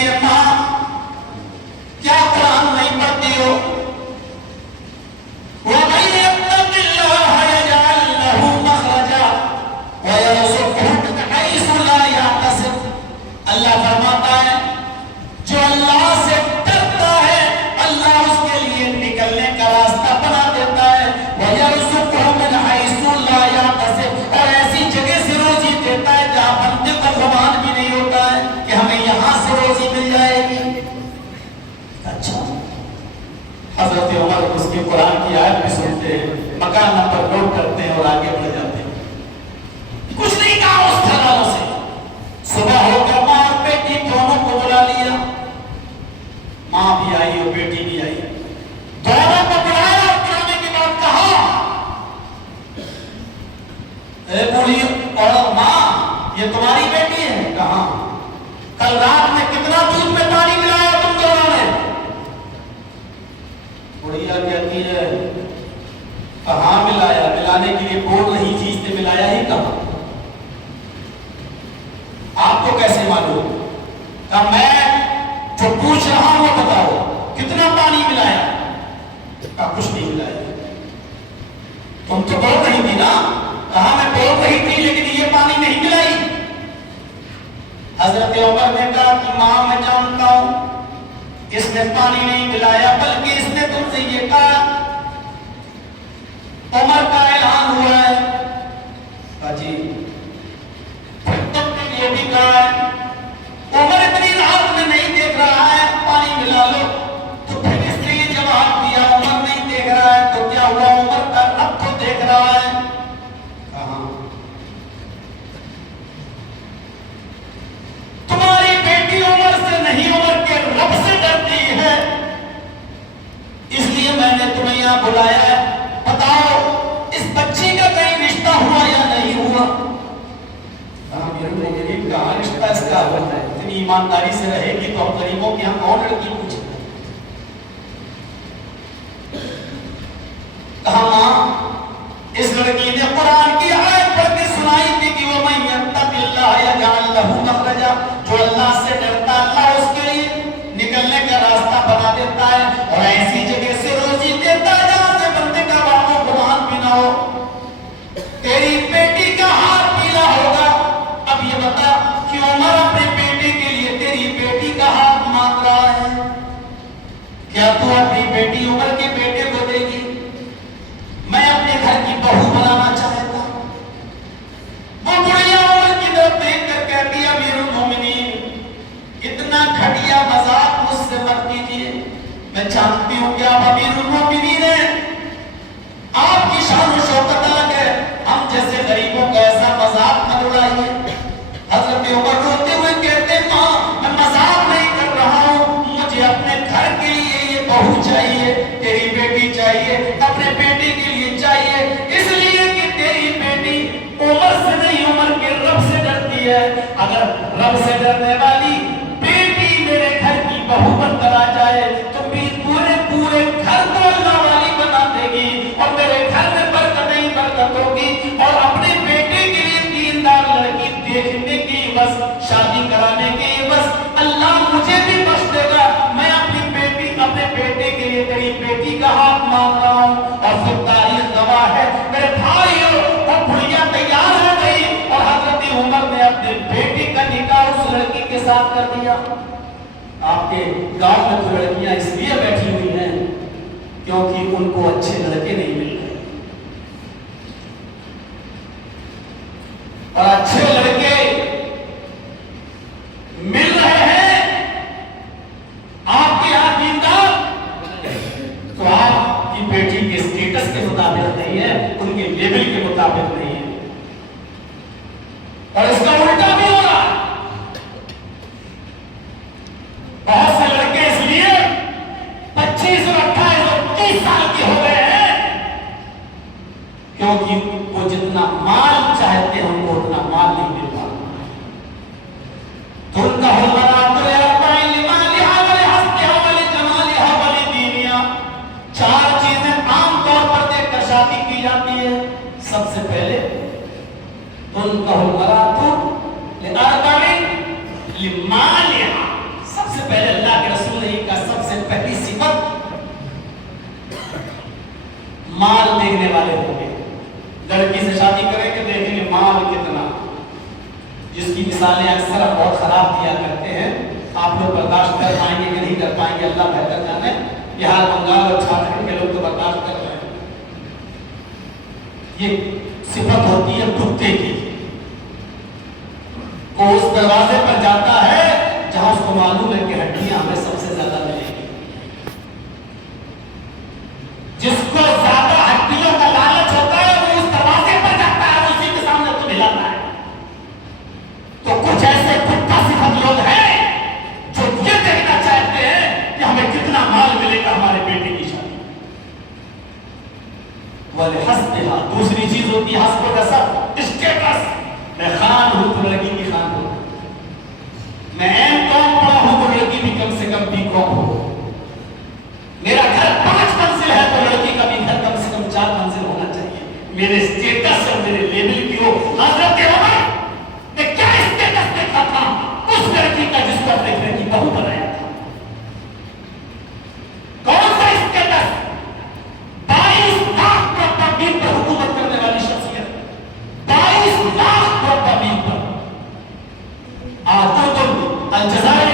ہے ماں کیا قرآن نہیں پڑھتی ہو؟ وَمَن يَتَّقِ اللَّهَ يَجْعَل لَّهُ مَخْرَجًا وَيَرْزُقْهُ مِنْ حَيْثُ لَا يَحْتَسِبُ۔ اللہ فرماتا ہے جو اللہ سے ڈرتا ہے اللہ اس کے لیے نکلنے کا راستہ بنا دیتا ہے، وَيَرْزُقْهُ مِنْ حَيْثُ لَا يَحْتَسِبُ، اور ایسی جگہ سے روزی دیتا ہے جہاں بندے کو گمان بھی نہیں ہوتا ہے کہ ہمیں یہاں سے روزی مل جائے گی۔ اچھا حضرت عمر اس کی قرآن کی آیت بھی سنتے ہیں، مکان نمبر نوٹ کرتے ہیں اور آگے بڑھ جاتے ہیں۔ کچھ نہیں کہا اس گھرانوں سے، صبح ہو کر ماں اور بیٹی دونوں کو بلا لیا، ماں بھی آئی اور بیٹی بھی آئی، دونوں کو بلایا اور بلانے کے بعد کہا اے بوڑھی اور ماں یہ تمہاری بیٹی ہے؟ کہاں؟ کل رات میں کتنا دودھ میں پانی ملایا تم دونوں نے؟ بڑھیا کہتی ہے کہاں ملایا، ملانے کے لیے بول رہی چیز سے ملایا ہی کہاں؟ آپ کو کیسے معلوم؟ کہ میں جو پوچھ رہا ہوں وہ بتاؤ کتنا پانی ملایا؟ کہا کچھ نہیں ملایا۔ تم تو بول رہی تھی نا؟ کہا میں بول رہی تھی لیکن یہ پانی نہیں ملائی۔ حضرت عمر نے کہا کہ ماں میں جانتا ہوں اس نے پانی نہیں ملایا بلکہ اس نے تم سے یہ کہا عمر کا اعلان ہوا ہے۔ کہا جی پھر تم نے یہ بھی کہا ہے عمر اتنی رات میں نہیں دیکھ رہا ہے پانی ملا لو، تو پھر اس نے یہ جواب دیا عمر نہیں دیکھ رہا ہے تو کیا ہوا عمر کا رب تو دیکھ رہا ہے۔ کہاں؟ تمہاری بیٹی عمر سے نہیں عمر کے رب سے ڈرتی ہے، اس لیے میں نے تمہیں یہاں بلایا ہے، بتاؤ اس بچی کا کہیں رشتہ ہوا یا نہیں ہوا؟ کہاں رشتہ اس کا ہوا ہے؟ اتنی ایمانداری سے رہے گی تو ہم غریبوں کی ہم کون لڑکی پوچھیں؟ کہا ماں اس لڑکی نے قرآن کی آیت پڑھ کے سنائی تھی کہ وَمَن يَتَّقِ اللَّهَ يَجْعَل لَّهُ مَخْرَجًا، جو اللہ سے ڈرتا اللہ اس کے لیے نکلنے کا راستہ بنا دیتا ہے اور ایسی جگہ سے روزی دیتا ہے جہاں سے بندے کا باپ و گمان بھی نہ ہو۔ تیری بیٹی کا ہاتھ پیلا ہوگا، اب یہ بتا کہ عمر اپنے بیٹے کے لیے تیری بیٹی کا ہاتھ مانگ رہا ہے، کیا تو اپنی بیٹی عمر کے بیٹے کو دے گی؟ میں اپنے گھر کی بہو بنانا چاہتا ہوں۔ وہ بڑھیا عمر کی طرف دیکھ کر کہتی امیر المومنین اتنا گھٹیا مذاق مجھ سے مت کیجیے، میں جانتی ہوں کہ آپ امیر المومنین ہیں، آپ کی شان و شوکت الگ ہے، ہم جیسے غریبوں کا ایسا مذاق مت اڑائیے۔ حضرت عمر روتے ہوئے کہتے ماں میں مذاق نہیں کر رہا ہوں، مجھے اپنے گھر کے لیے یہ بہو چاہیے، تیری بیٹی چاہیے، اپنے بیٹے کے لیے چاہیے، اس لیے کہ تیری بیٹی عمر سے نہیں عمر کے رب سے ڈرتی ہے۔ اگر رب سے ڈرنے والی بیٹی میرے گھر کی بہو بن کر آ جائے تو بھی پورے گھر کو اللہ والی بنا دے گی اور میرے گھر میں برکت ہی برکت ہوگی، اور اپنے بیٹے کے لیے دیندار لڑکی دیکھنے کی بس شادی کرانے کی بس اللہ مجھے بھی بخش دے گا۔ میں اپنے بیٹے کے لیے تیری بیٹی کا ہاتھ مانگ رہا ہوں، اور پھر تاریخ گواہ ہے میرے بھائیو وہ بڑھیا تیار ہو گئی اور حضرت عمر نے اپنے بیٹی کا نکاح اس لڑکی کے ساتھ کر دیا۔ آپ کے گاؤں میں تو لڑکیاں اس لیے بیٹھی ہوئی ہیں کیونکہ ان کو اچھے لڑکے نہیں مل رہے، اور اچھے لڑکے مل رہے ہیں آپ کے یہاں دیندار تو آپ کی بیٹی کے اسٹیٹس کے مطابق نہیں ہے، ان کے لیبل کے مطابق نہیں ہے، اور اس کا الٹا بھی ہو رہا ہے۔ بہت سے لڑکے اس لیے 25 اور 28 اور 30 سال کے ہو گئے ہیں کیونکہ وہ جتنا مال چاہتے ہیں ان کو اتنا مال نہیں مل پاتا۔ تو ان کا چار چیزیں عام طور پر دیکھ کر شادی کی جاتی ہے۔ سب سے پہلے سب سے مال دیکھنے والے ہوں گے. لڑکی سے شادی کریں گے دیکھیں گے مال کتنا, جس کی مثالیں اکثر بہت خراب دیا کرتے ہیں. آپ لوگ برداشت کر پائیں گے کہ نہیں کر پائیں گے اللہ بہتر جانے. بہار بنگال اور جھارکھنڈ کے لوگ تو برداشت کر رہے ہیں. یہ صفت ہوتی ہے کتے کی. وہ اس دروازے پر جاتا ہے جہاں اس کو معلوم ہے کہ ہڈیاں ہمیں سب سے زیادہ ملیں گی. جس کو زیادہ ہڈیوں کا لالچ ہوتا ہے وہ اس دروازے پر جاتا ہے, اسی کے سامنے تو ملاتا ہے. تو کچھ ایسے کتا صفت لوگ ہیں جو یہ دیکھنا چاہتے ہیں کہ ہمیں کتنا مال ملے گا ہمارے بیٹے کی شادی. وَلِحَسْبِهَا, دوسری چیز ہوتی ہے حسب و نسب, اسٹیٹس. میں خان ہوں تو لڑکی کی خان ہوں, میں ایم کام پڑھا ہوں تو لڑکی بھی کم سے کم بی کام ہو, میرا گھر 5 منزل ہے تو لڑکی کا بھی گھر کم سے کم 4 منزل ہونا چاہیے. میرے اسٹیٹس اور میرے لیبل کی ہو. حضرت عمر نے کیا اسٹیٹس دیکھا تھا اس لڑکی کا جس کو دیکھنے کی بہو بنایا تھا؟ کون سا اسٹیٹس؟ 22 لاکھ مرتبہ پر حکومت کرنے والی شخصیت, 22 لاکھ مرتبہ پر. اردن, الجزائر,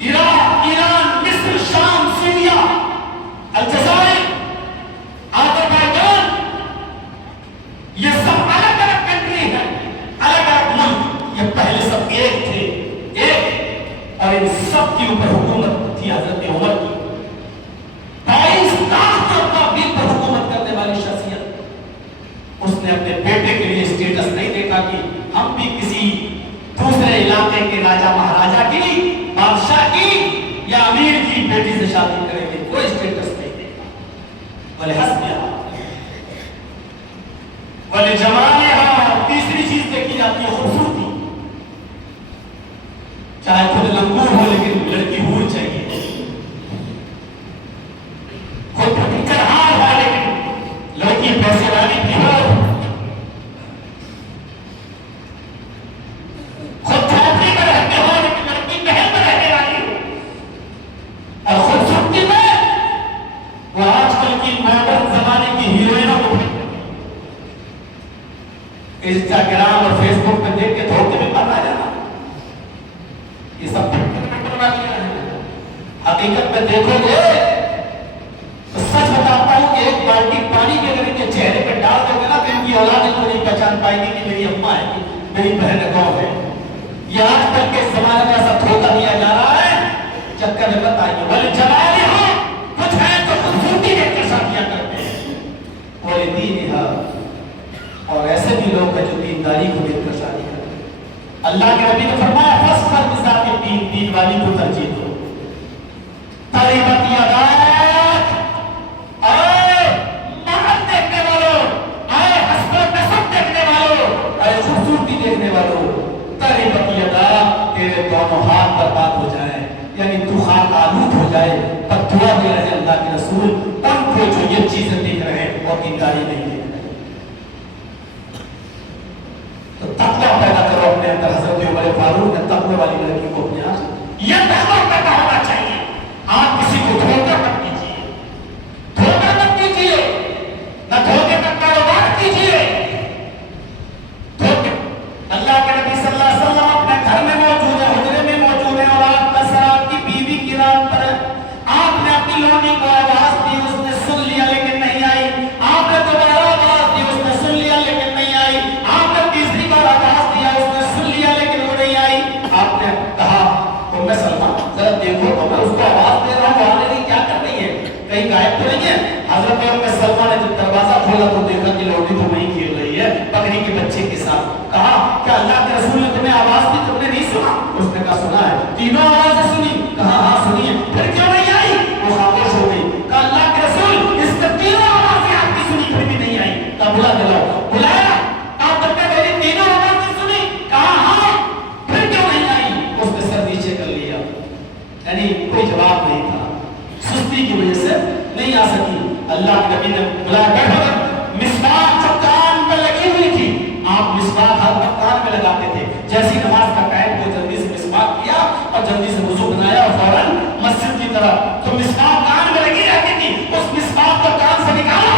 عراق, ایران, مصر, شام, سوریا, الجزائر, آذربائیجان, یہ سب الگ الگ کنٹری ہیں, الگ الگ ملک. یہ پہلے سب ایک تھے, ایک, اور ان سب کے اوپر حکومت تھی حضرت عمر کی. 22 لاکھ پر حکومت کرنے والی شخصیت. اس نے اپنے بیٹے کے لیے اسٹیٹس نہیں دیکھا کہ ہم بھی کسی دوسرے علاقے کے راجا مہاراجا کی, بادشاہ کی یا امیر کی بیٹی سے شادی کریں گے. کوئی اسٹیٹس نہیں دیکھا. وَلِحَسْبِهَا وَلِجَمَالِهَا, تیسری چیز دیکھی جاتی ہے خوبصورتی. چاہے خود لنگور ہو لیکن لڑکی حور چاہیے, خود چڑھار ہو لیکن لڑکی پیسے والی بھی ہو, خود جھوپڑی میں رہتے ہو لیکن لڑکی محل میں رہنے والی ہو. اور خوبصورتی میں وہ آج کل کی ماڈرن زمانے کی ہیروئنوں کو انسٹاگرام اور فیس بک پہ دیکھ کے دھوکے میں پڑ جانا. یہ سب حقیقت میں دیکھو گے تو سچ بتاتا ہوں کہ ایک بالٹی پانی کے اگر ان کے چہرے پہ ڈال دو گے نا تو ان کی اولاد ان کو نہیں پہچان پائے گی کہ میری اماں ہے, میری بہن کون ہے. یہ آج کل کے زمانے میں ایسا دھوکہ دیا جا رہا ہے, چکر میں مت آئیے. بولے جمال یہاں کچھ ہے تو خوبصورتی دیکھ کر شادیاں کرتے ہیں. بولے دین یہاں, اور ایسے بھی لوگ ہیں جو دینداری کو دیکھ کر شادی کرتے ہیں. اللہ کے نبی نے فرمایا فَاسْفَرْ بِذَاتِ الدِّينِ, دین والی کو ترجیح دو. تَرِبَتْ يَدَاكَ, اے مہر دیکھنے والوں, اے حسب و نسب دیکھنے والوں, اے خوبصورتی دیکھنے والوں, تَرِبَتْ يَدَاكَ, تیرے دونوں ہاتھ برباد ہو جائیں, یعنی تو خاک آلود ہو جائے. بد دعا دے رہے اللہ کے رسول ان کو جو یہ چیزیں دیکھ رہے ہیں اور دینداری نہیں دیکھ رہے. تو تقویٰ پیدا کرو اپنے اندر. حضرت عمر فاروق نے تقوی والی لڑکی کو اپنے آپ یہ تقویٰ پیدا ہونا چاہیے. آپ کسی کو دھوکہ مت کیجیے, دھوکہ مت کیجیے, نہ دھوکے کا کاروبار کیجیے. دھوکے اللہ کے نبی صلی اللہ علیہ وسلم اپنے گھر میں موجود ہے, حجرے میں موجود ہے, اور آپ کا سر آپ کی بیوی کی رات پر ہے. آپ نے اپنی لونی کو آواز دی, اس نے سن لیا لیکن نہیں آئی. آپ نے دوبارہ آواز دی, اس نے سن لیا لیکن نہیں آئی. آپ نے تیسری بار آواز دیا, اس نے سن لیا لیکن وہ نہیں آئی. آپ نے کہا ام سلمہ ذرا دیکھو تو میں اس کو آواز دے رہا ہوں, وہ آنے نہیں, کیا کر رہی ہے, کہیں غائب تو نہیں ہے. حضرت ام سلمہ نے جب دروازہ کھولا تو دیکھا کہ لوٹی تو وہیں کھیل رہی ہے بکری کے بچے کے ساتھ. کہا کہ اللہ کے رسول نے تمہیں آواز دی, تم نے نہیں سنا؟ اس نے کہا سنا ہے. تینوں آوازیں سنی؟ کہا ہاں سنی ہے. پھر کیوں نہیں آئی؟ وہ خاموش ہو گئی. کہا اللہ کے رسول اس نے تینوں آوازیں آپ کی سنی پھر بھی نہیں آئی. کہا بلا دلاؤ. بلایا, کہا تم نے میری تینوں آوازیں سنی؟ کہا ہاں. پھر کیوں نہیں آئی؟ اس نے سر نیچے کر لیا, یعنی کوئی جواب نہیں تھا, سستی کی وجہ سے نہیں آ سکی. اللہ کے نبی نے بلایا, بیٹھو. مسواک جو کان پہ لگی ہوئی تھی, آپ مسواک ہر وقت کان میں لگاتے تھے. جیسی نماز کا ٹائم ہو جلدی سے مسواک کیا اور جلدی سے وضو بنایا اور فوراً مسجد کی طرف. تو مسواک کان میں لگی رہتی تھی, اس مسواک کو کان سے نکالا